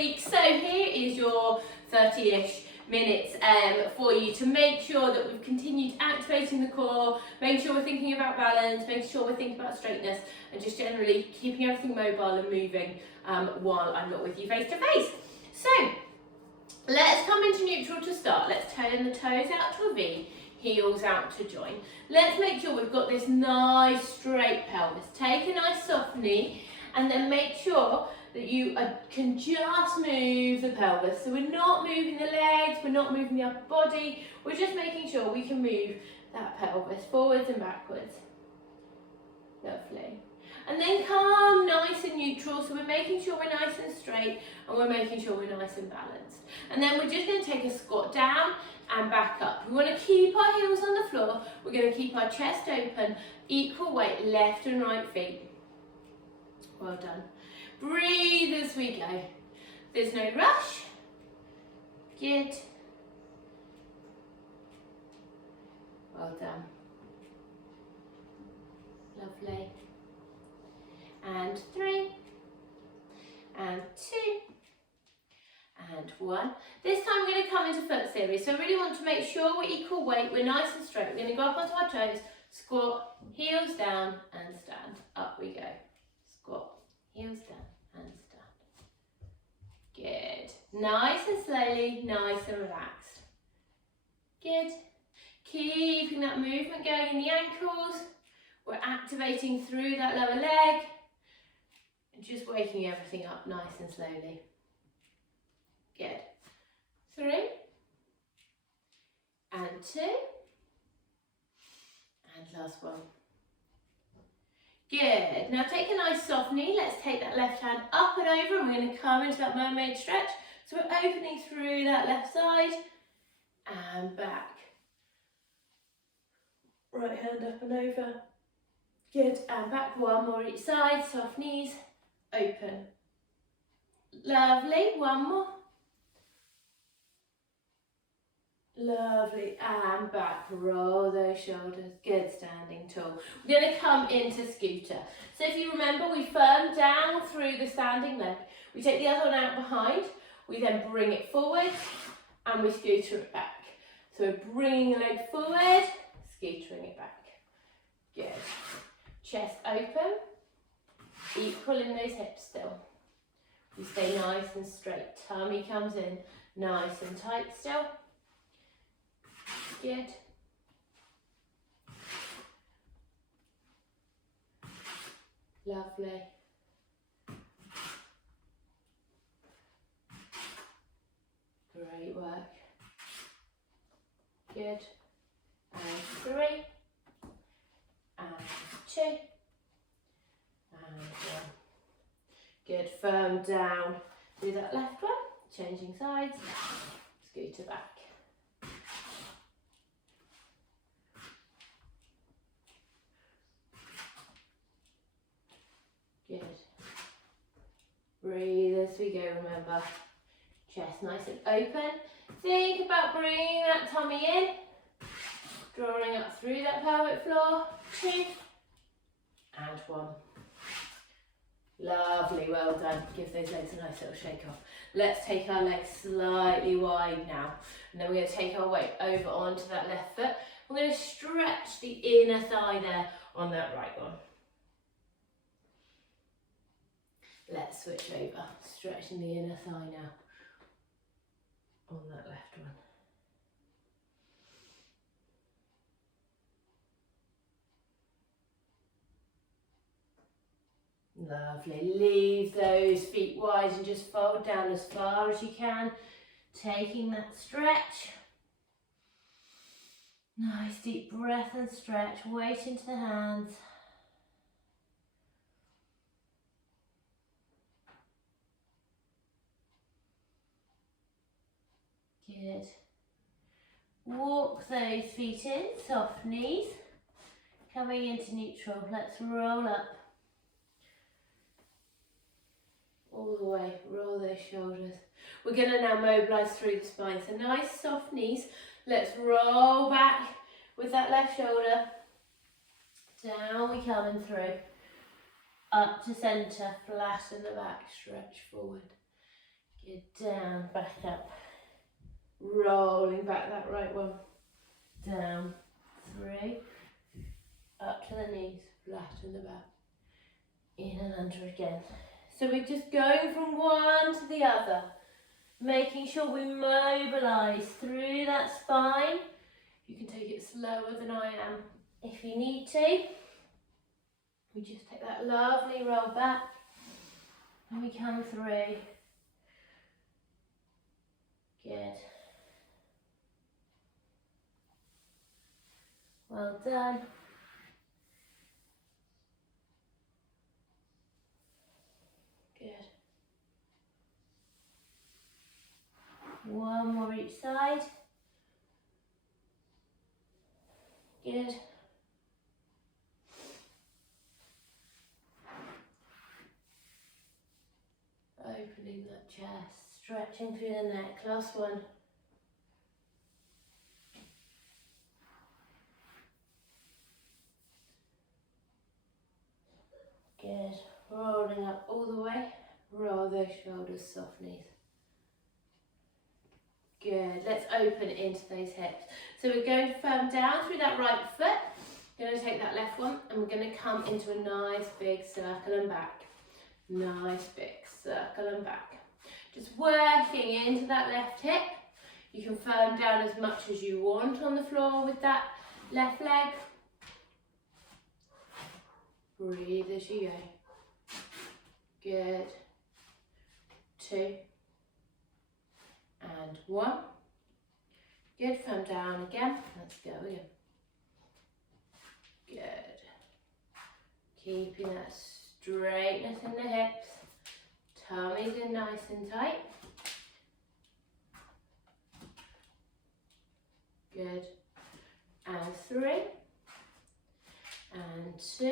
week. So here is your 30-ish minutes for you to make sure that we've continued activating the core, making sure we're thinking about balance, making sure we're thinking about straightness, and just generally keeping everything mobile and moving while I'm not with you face to face. So let's come into neutral to start. Let's turn the toes out to a V, heels out to join. Let's make sure we've got this nice straight pelvis. Take a nice soft knee and then make sure that you can just move the pelvis. So we're not moving the legs, we're not moving the upper body, we're just making sure we can move that pelvis forwards and backwards. Lovely. And then come nice and neutral, so we're making sure we're nice and straight and we're making sure we're nice and balanced. And then we're just going to take a squat down and back up. We want to keep our heels on the floor, we're going to keep our chest open, equal weight, left and right feet. Well done. Breathe as we go. There's no rush. Good. Well done. Lovely. And 3. And 2. And 1. This time we're going to come into foot series. So I really want to make sure we're equal weight. We're nice and straight. We're going to go up onto our toes, squat, heels down and stand. Up we go. Squat, heels down and stand. Good. Nice and slowly, nice and relaxed. Good. Keeping that movement going in the ankles. We're activating through that lower leg. And just waking everything up nice and slowly. Good. 3. And 2. And last one. Good. Now take a nice soft knee. Let's take that left hand up and over and we're going to come into that mermaid stretch. So we're opening through that left side and back. Right hand up and over. Good. And back, one more each side. Soft knees, open. Lovely. One more. Lovely, and back, roll those shoulders, good, standing tall. We're going to come into scooter. So if you remember, we firm down through the standing leg. We take the other one out behind, we then bring it forward, and we scooter it back. So we're bringing the leg forward, scootering it back. Good. Chest open, equal in those hips still. We stay nice and straight, tummy comes in, nice and tight still. Good. Lovely. Great work. Good. And 3. And 2. And 1. Good. Firm down. Do that left one. Changing sides. Scooter back. Good. Breathe as we go, remember. Chest nice and open. Think about bringing that tummy in. Drawing up through that pelvic floor. 2. And 1. Lovely, well done. Give those legs a nice little shake off. Let's take our legs slightly wide now. And then we're going to take our weight over onto that left foot. We're going to stretch the inner thigh there on that right one. Let's switch over, stretching the inner thigh now on that left one. Lovely, leave those feet wide and just fold down as far as you can, taking that stretch. Nice deep breath and stretch, weight into the hands. Good. Walk those feet in, soft knees. Coming into neutral, let's roll up. All the way, roll those shoulders. We're going to now mobilise through the spine. So nice soft knees. Let's roll back with that left shoulder. Down we come and through. Up to centre, flatten the back, stretch forward. Good, down, back up. Rolling back that right one. Down, 3. Up to the knees, flatten the back. In and under again. So we're just going from one to the other, making sure we mobilise through that spine. You can take it slower than I am if you need to. We just take that lovely roll back and we come through. Good. Well done. Good. One more each side. Good. Opening that chest, stretching through the neck. Last one. Good. Rolling up all the way. Roll those shoulders, soft knees. Good. Let's open into those hips. So we're going to firm down through that right foot. We're going to take that left one and we're going to come into a nice big circle and back. Nice big circle and back. Just working into that left hip. You can firm down as much as you want on the floor with that left leg. Breathe as you go. Good. 2. And 1. Good, firm down again. Let's go again. Good. Keeping that straightness in the hips. Tummies in nice and tight. Good. And 3. And 2.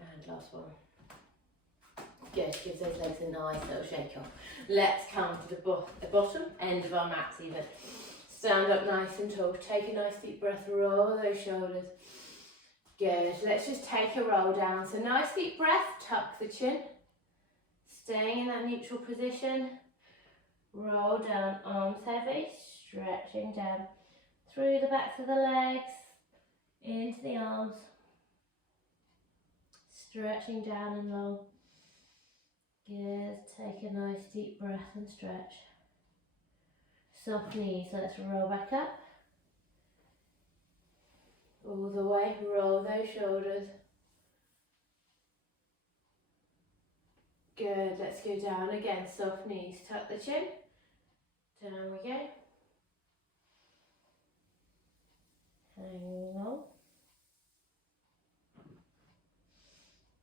And last one. Good, gives those legs a nice little shake off. Let's come to the bottom end of our mats even. Stand up nice and tall. Take a nice deep breath, roll those shoulders. Good, let's just take a roll down. So nice deep breath, tuck the chin. Staying in that neutral position. Roll down, arms heavy, stretching down through the backs of the legs, into the arms. Stretching down and long. Good, take a nice deep breath and stretch. Soft knees, let's roll back up. All the way, roll those shoulders. Good, let's go down again, soft knees, tuck the chin. Down we go. Hang on.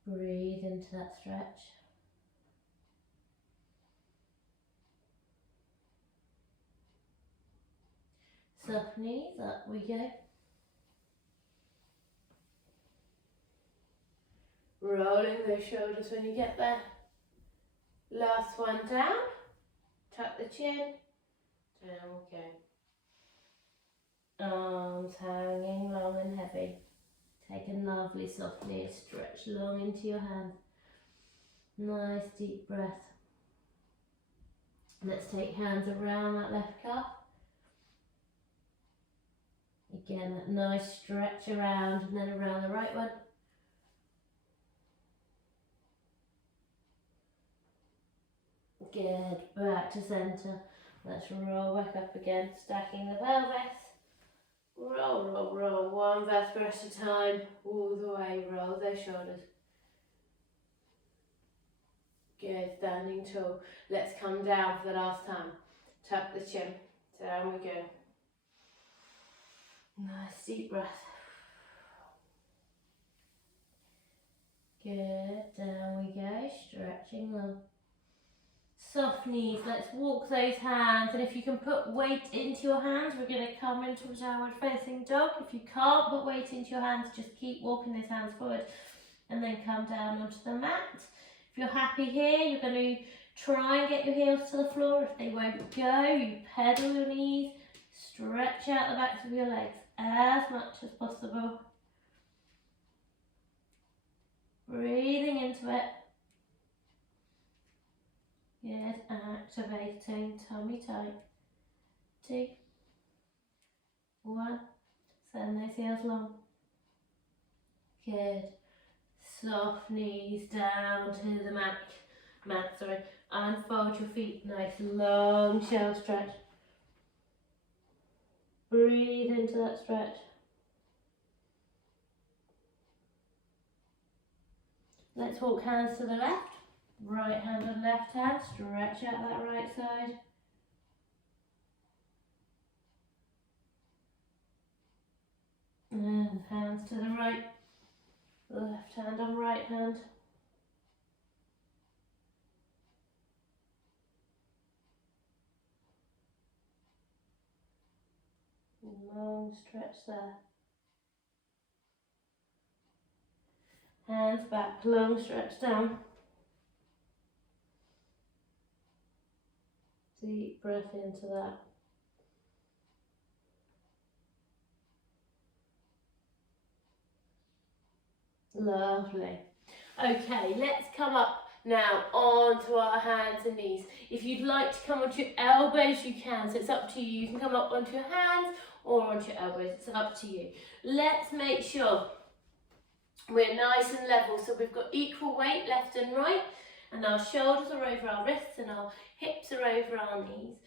Breathe into that stretch. Soft knees, up we go. Rolling those shoulders when you get there. Last one down. Tuck the chin. Down we go. Arms hanging long and heavy. Take a lovely soft knee, stretch long into your hands. Nice deep breath. Let's take hands around that left calf. Again, that nice stretch around and then around the right one. Good, back to centre. Let's roll back up again, stacking the pelvis. Roll, roll, roll, one vertebra at a time, all the way, roll those shoulders. Good, standing tall. Let's come down for the last time. Tuck the chin, down we go. Nice deep breath. Good, down we go, stretching long. Soft knees, let's walk those hands, and if you can put weight into your hands, we're going to come into a downward facing dog. If you can't put weight into your hands, just keep walking those hands forward and then come down onto the mat. If you're happy here, you're going to try and get your heels to the floor. If they won't go, you pedal your knees, stretch out the backs of your legs as much as possible. Breathing into it. Yeah, activating tummy tight. 2, 1. Send those heels long. Good. Soft knees down to the mat. Unfold your feet. Nice long shell stretch. Breathe into that stretch. Let's walk hands to the left. Right hand and left hand. Stretch out that right side. And hands to the right. Left hand on right hand. Long stretch there. Hands back, long stretch down. Deep breath into that. Lovely. Okay, let's come up now onto our hands and knees. If you'd like to come onto your elbows, you can. So it's up to you. You can come up onto your hands or onto your elbows. It's up to you. Let's make sure we're nice and level. So we've got equal weight left and right. And our shoulders are over our wrists and our hips are over our knees.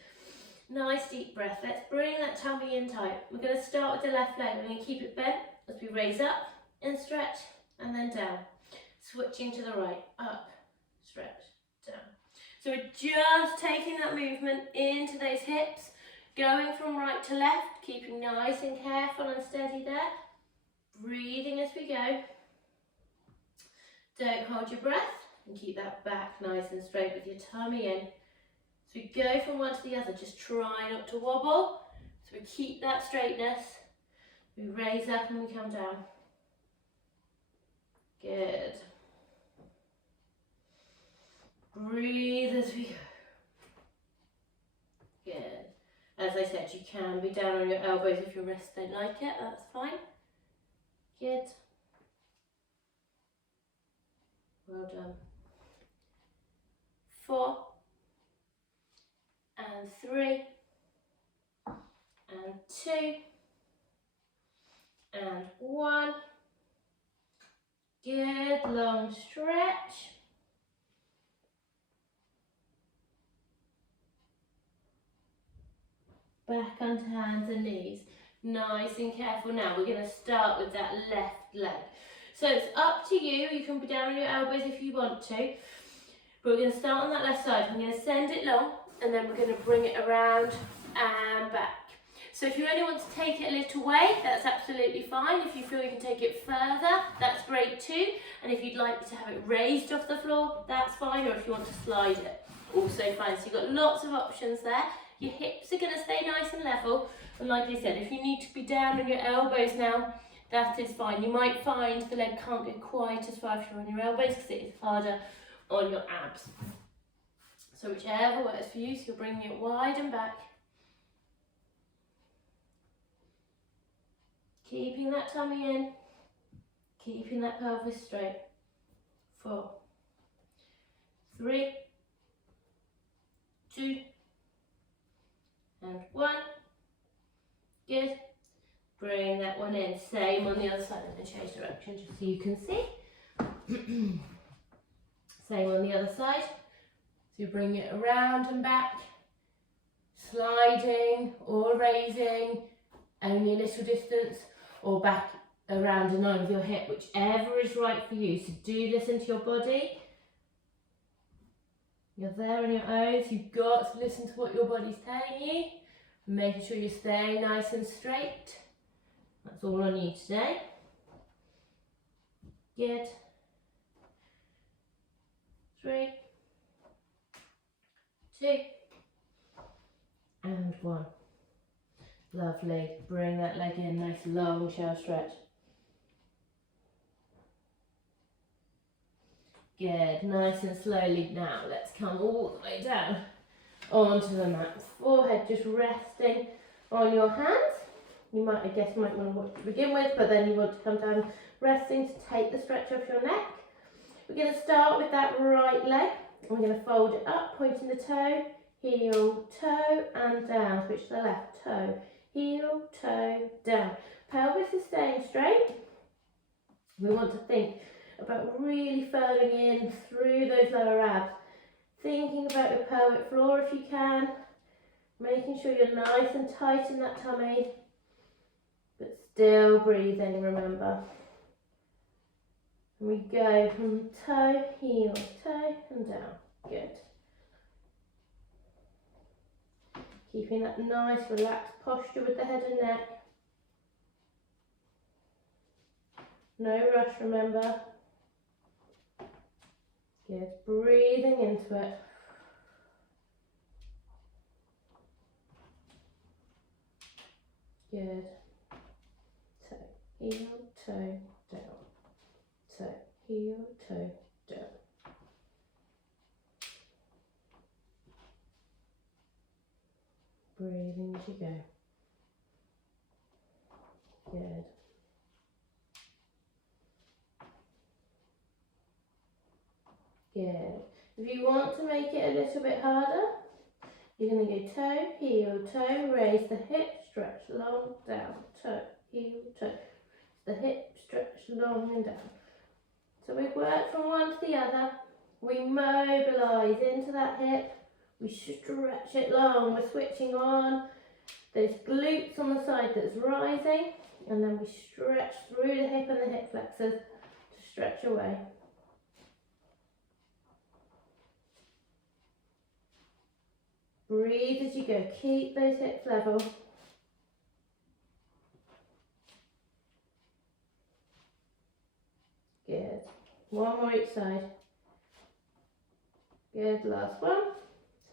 Nice deep breath. Let's bring that tummy in tight. We're going to start with the left leg. We're going to keep it bent as we raise up and stretch and then down. Switching to the right. Up, stretch, down. So we're just taking that movement into those hips, going from right to left, keeping nice and careful and steady there. Breathing as we go. Don't hold your breath. And keep that back nice and straight with your tummy in. So we go from one to the other, just try not to wobble. So we keep that straightness. We raise up and we come down. Good. Breathe as we go. Good. As I said, you can be down on your elbows if your wrists don't like it, that's fine. Good. Well done. 4 and 3 and 2 and 1. Good, long stretch. Back onto hands and knees. Nice and careful now. We're going to start with that left leg. So it's up to you. You can be down on your elbows if you want to. But we're going to start on that left side. We're going to send it long and then we're going to bring it around and back. So if you only want to take it a little way, that's absolutely fine. If you feel you can take it further, that's great too. And if you'd like to have it raised off the floor, that's fine. Or if you want to slide it, also fine. So you've got lots of options there. Your hips are going to stay nice and level. And like I said, if you need to be down on your elbows now, that is fine. You might find the leg can't go quite as far if you're on your elbows because it is harder on your abs. So whichever works for you, so you're bringing it wide and back. Keeping that tummy in, keeping that pelvis straight. 4, 3, 2, and 1. Good. Bring that one in. Same on the other side. I'm going to change direction just so you can see. Same on the other side. So you bring it around and back, sliding or raising, only a little distance, or back around in line with your hip, whichever is right for you. So do listen to your body. You're there on your own, so you've got to listen to what your body's telling you. Making sure you stay nice and straight. That's all on you today. Good. 3, 2, and 1. Lovely. Bring that leg in, nice long shell stretch. Good. Nice and slowly now. Let's come all the way down onto the mat. Forehead just resting on your hands. You might, I guess, might want to watch to begin with, but then you want to come down resting to take the stretch off your neck. We're going to start with that right leg. We're going to fold it up, pointing the toe, heel, toe and down. Switch to the left, toe, heel, toe, down. Pelvis is staying straight. We want to think about really furling in through those lower abs. Thinking about your pelvic floor if you can. Making sure you're nice and tight in that tummy. But still breathing, remember. And we go from toe, heel, toe and down. Good. Keeping that nice relaxed posture with the head and neck. No rush, remember. Good. Breathing into it. Good. Toe, heel, toe, down. Toe, heel, toe, down. Breathing as you go. Good. Good. If you want to make it a little bit harder, you're going to go toe, heel, toe, raise the hip, stretch long, down, toe, heel, toe. The hip, stretch long and down. So we work from one to the other. We mobilise into that hip. We stretch it long. We're switching on those glutes on the side that's rising. And then we stretch through the hip and the hip flexors to stretch away. Breathe as you go. Keep those hips level. Good. One more each side. Good. Last one.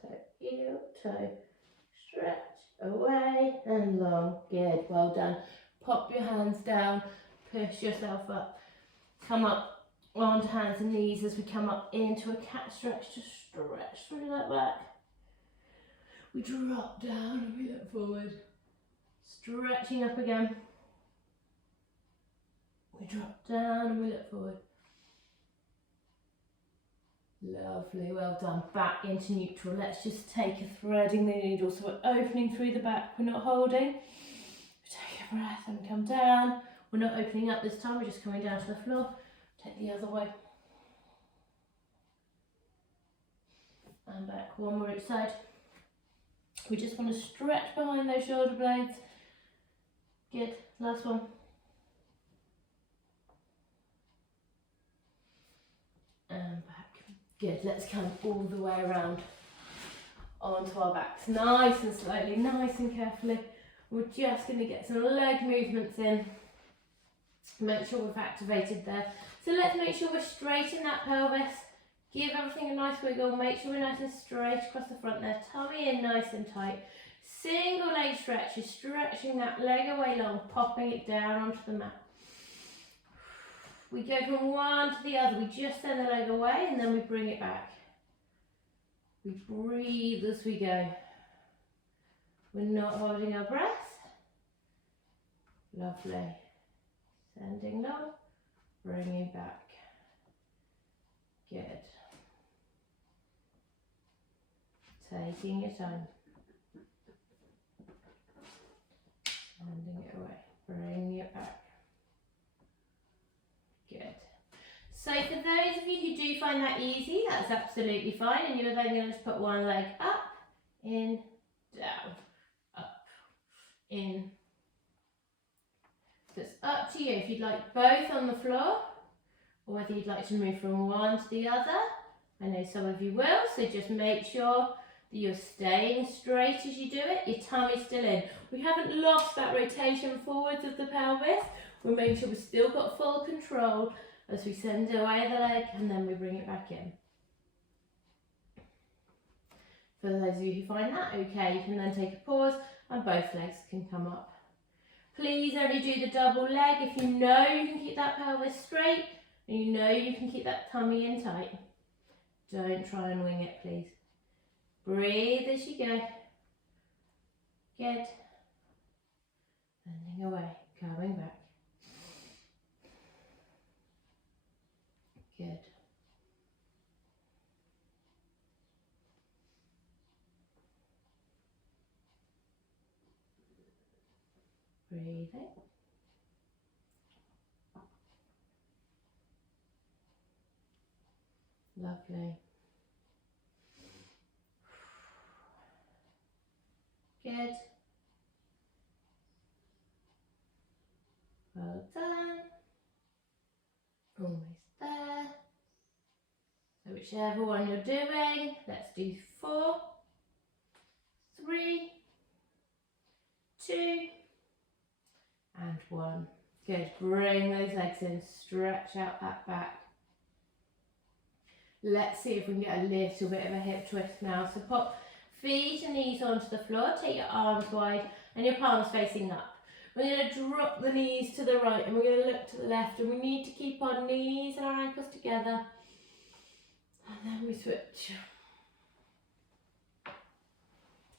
Toe, heel, toe. Stretch away and long. Good. Well done. Pop your hands down. Push yourself up. Come up onto hands and knees as we come up into a cat stretch to stretch through that back. We drop down and we look forward. Stretching up again. We drop down and we look forward. Lovely, well done. Back into neutral. Let's just take a threading the needle. So we're opening through the back, we're not holding. We take a breath and come down. We're not opening up this time, we're just coming down to the floor. Take the other way. And back, one more each side. We just want to stretch behind those shoulder blades. Good, last one. And back. Good, let's come all the way around onto our backs. Nice and slowly, nice and carefully. We're just going to get some leg movements in. Make sure we've activated there. So let's make sure we're straight in that pelvis. Give everything a nice wiggle. Make sure we're nice and straight across the front there. Tummy in nice and tight. Single leg stretches, stretching that leg away long, popping it down onto the mat. We go from one to the other. We just send the leg away and then we bring it back. We breathe as we go. We're not holding our breath. Lovely. Sending long, bringing back. Good. Taking your time. Sending it away, bringing it back. Good. So for those of you who do find that easy, that's absolutely fine. And you're then going to just put one leg up, in, down, up, in. So it's up to you if you'd like both on the floor or whether you'd like to move from one to the other. I know some of you will, so just make sure that you're staying straight as you do it. Your tummy's still in. We haven't lost that rotation forwards of the pelvis. We're making sure we've still got full control as we send away the leg and then we bring it back in. For those of you who find that okay, you can then take a pause and both legs can come up. Please only do the double leg if you know you can keep that pelvis straight and you know you can keep that tummy in tight. Don't try and wing it, please. Breathe as you go. Good. Bending away, coming back. Good. Breathing. Lovely. Good. Well done. Almost there. So whichever one you're doing, let's do 4, 3, 2, and 1. Good. Bring those legs in, stretch out that back. Let's see if we can get a little bit of a hip twist now. So pop feet and knees onto the floor, take your arms wide and your palms facing up. We're going to drop the knees to the right and we're going to look to the left, and we need to keep our knees and our ankles together. And then we switch.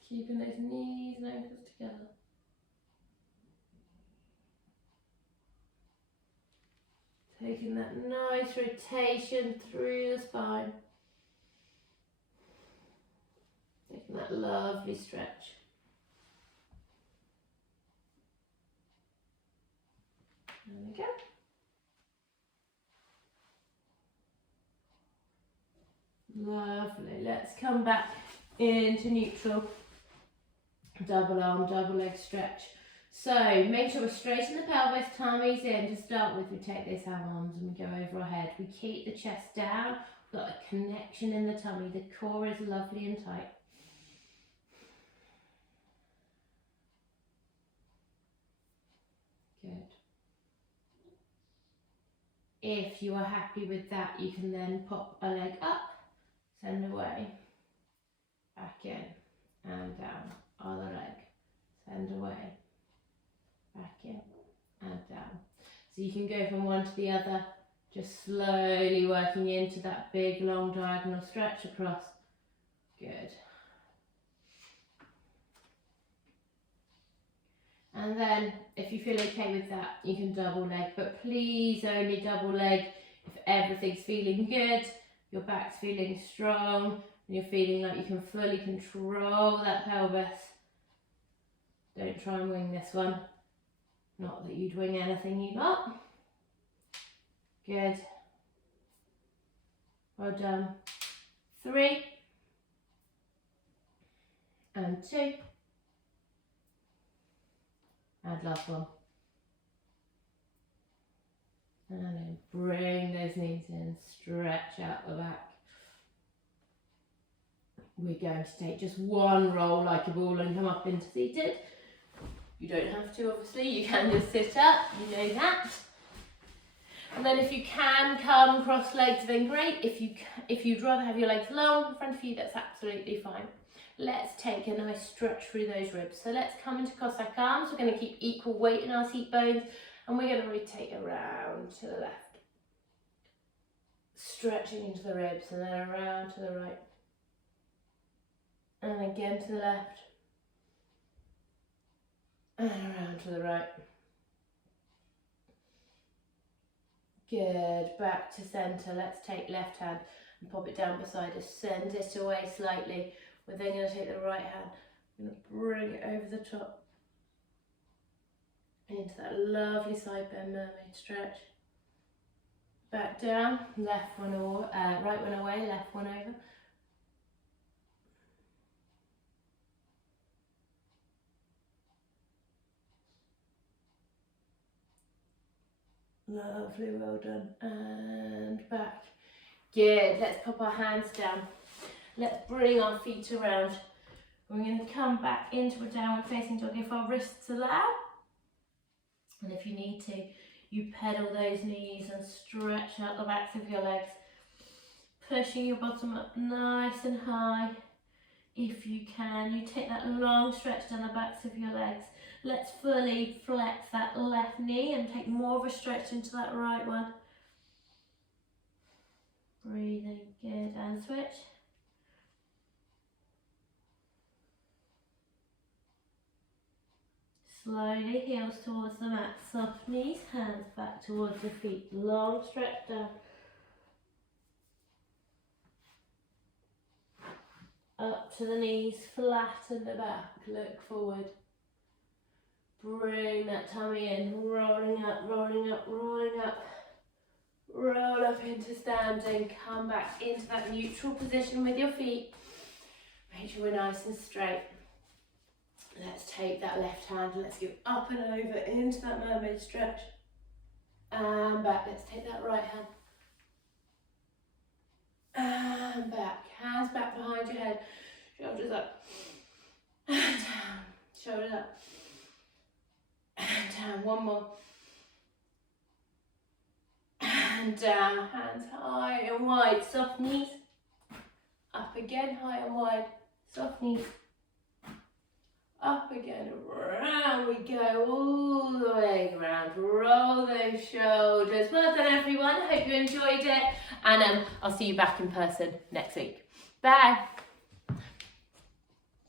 Keeping those knees and ankles together. Taking that nice rotation through the spine. Taking that lovely stretch. There we go. Lovely. Let's come back into neutral. Double arm, double leg stretch. So make sure we straighten the pelvis, tummy's in. To start with, we take those arms and we go over our head. We keep the chest down. We've got a connection in the tummy. The core is lovely and tight. Good. If you are happy with that, you can then pop a leg up, send away, back in and down. Other leg, send away, back in and down. So you can go from one to the other, just slowly working into that big long diagonal stretch across. Good. And then if you feel okay with that, you can double leg, but please only double leg if everything's feeling good, your back's feeling strong, and you're feeling like you can fully control that pelvis. Don't try and wing this one. Not that you'd wing anything, you not. Good. Well done. 3 and 2. And last one. And then bring those knees in, stretch out the back. We're going to take just one roll like a ball and come up into seated. You don't have to, obviously, you can just sit up, you know that. And then if you can come cross-legged, then great. If you'd rather have your legs long in front of you, that's absolutely fine. Let's take a nice stretch through those ribs. So let's come into Cossack arms. We're going to keep equal weight in our seat bones, and we're going to rotate around to the left. Stretching into the ribs, and then around to the right. And again to the left. And around to the right. Good, back to centre. Let's take left hand and pop it down beside us. Send it away slightly. We're then going to take the right hand. I'm going to bring it over the top. Into that lovely side bend mermaid stretch. Back down, left one away, right one away, left one over. Lovely, well done. And back. Good, let's pop our hands down. Let's bring our feet around. We're going to come back into a downward facing dog if our wrists allow. And if you need to, you pedal those knees and stretch out the backs of your legs. Pushing your bottom up nice and high. If you can, you take that long stretch down the backs of your legs. Let's fully flex that left knee and take more of a stretch into that right one. Breathing, good, and switch. Slowly, heels towards the mat, soft knees, hands back towards the feet, long stretch down. Up to the knees, flatten the back, look forward. Bring that tummy in, rolling up, rolling up, rolling up. Roll up into standing, come back into that neutral position with your feet. Make sure we're nice and straight. Let's take that left hand, let's go up and over into that mermaid stretch. And back, let's take that right hand. And back, hands back behind your head, shoulders up. And down, shoulders up. And down, one more. And down, hands high and wide, soft knees. Up again, high and wide, soft knees. Up again, around we go, all the way around. Roll those shoulders. Well done everyone, I hope you enjoyed it. And I'll see you back in person next week. Bye.